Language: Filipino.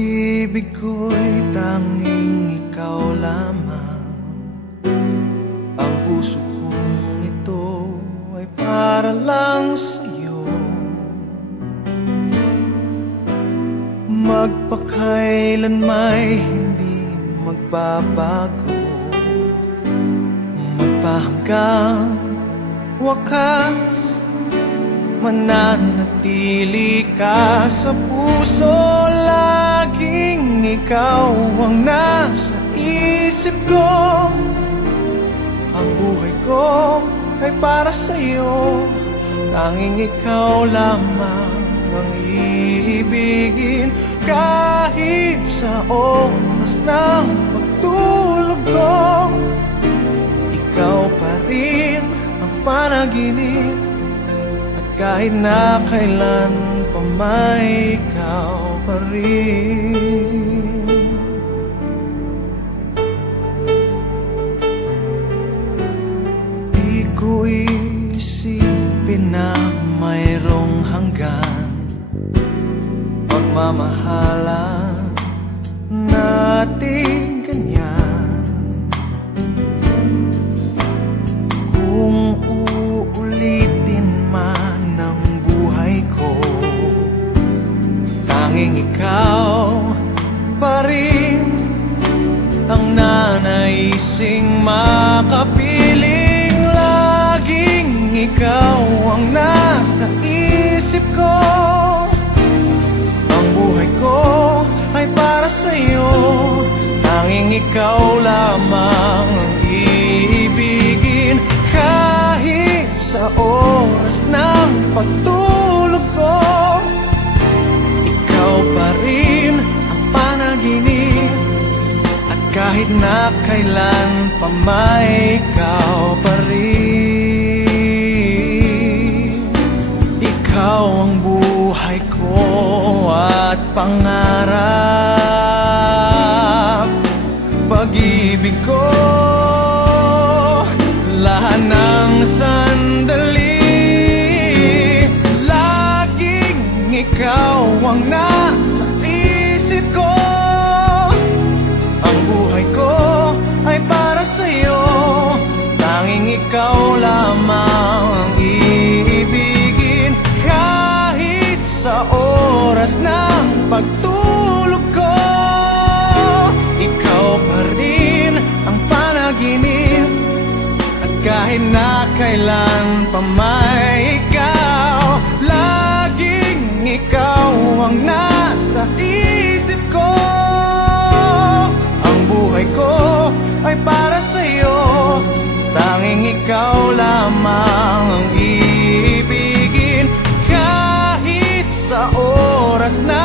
pag-ibig ko'y tanging ikaw lamang. Ang puso kong ito ay para lang sa'yo. Magpakailan may hindi magbabago, magpahanggang wakas, mananatili ka sa puso. Laging ikaw ang nasa isip ko. Ang buhay ko ay para sa'yo. Tanging ikaw lamang ang iibigin. Kahit sa oras ng pagtulog ko, ikaw pa rin ang panaginip. At kahit na kailan pa may ikaw pa rin. Di ko isipin na mayroong hanggan pagmamahalan natin ganyan. Kung uulitin man ang buhay ko, tanging ikaw pa rin ang nanaising makapiling. Laging ikaw ang nasa isip ko. Ang buhay ko ay para sa'yo. Tanging ikaw lamang ang iibigin. Kahit sa oras ng pagtulog ko, ikaw pa rin ang panaginip. At kahit na kailan pa may ikaw pa rin. Ikaw ang buhay ko at pangarap, pag-ibig ko. Lahat ng sandali, laging ikaw ang nasa isip ko. Ang buhay ko ay para sa'yo. Tanging ikaw lamang ang iibigin. Kahit sa oras ng pagtulog ko, ikaw pa rin ang panaginip. At kahit na kailan pa may ikaw, laging ikaw ang nasa isip ko. Ang buhay ko ay para sa'yo. Tanging ikaw lamang ang iibigin. Kahit sa oras na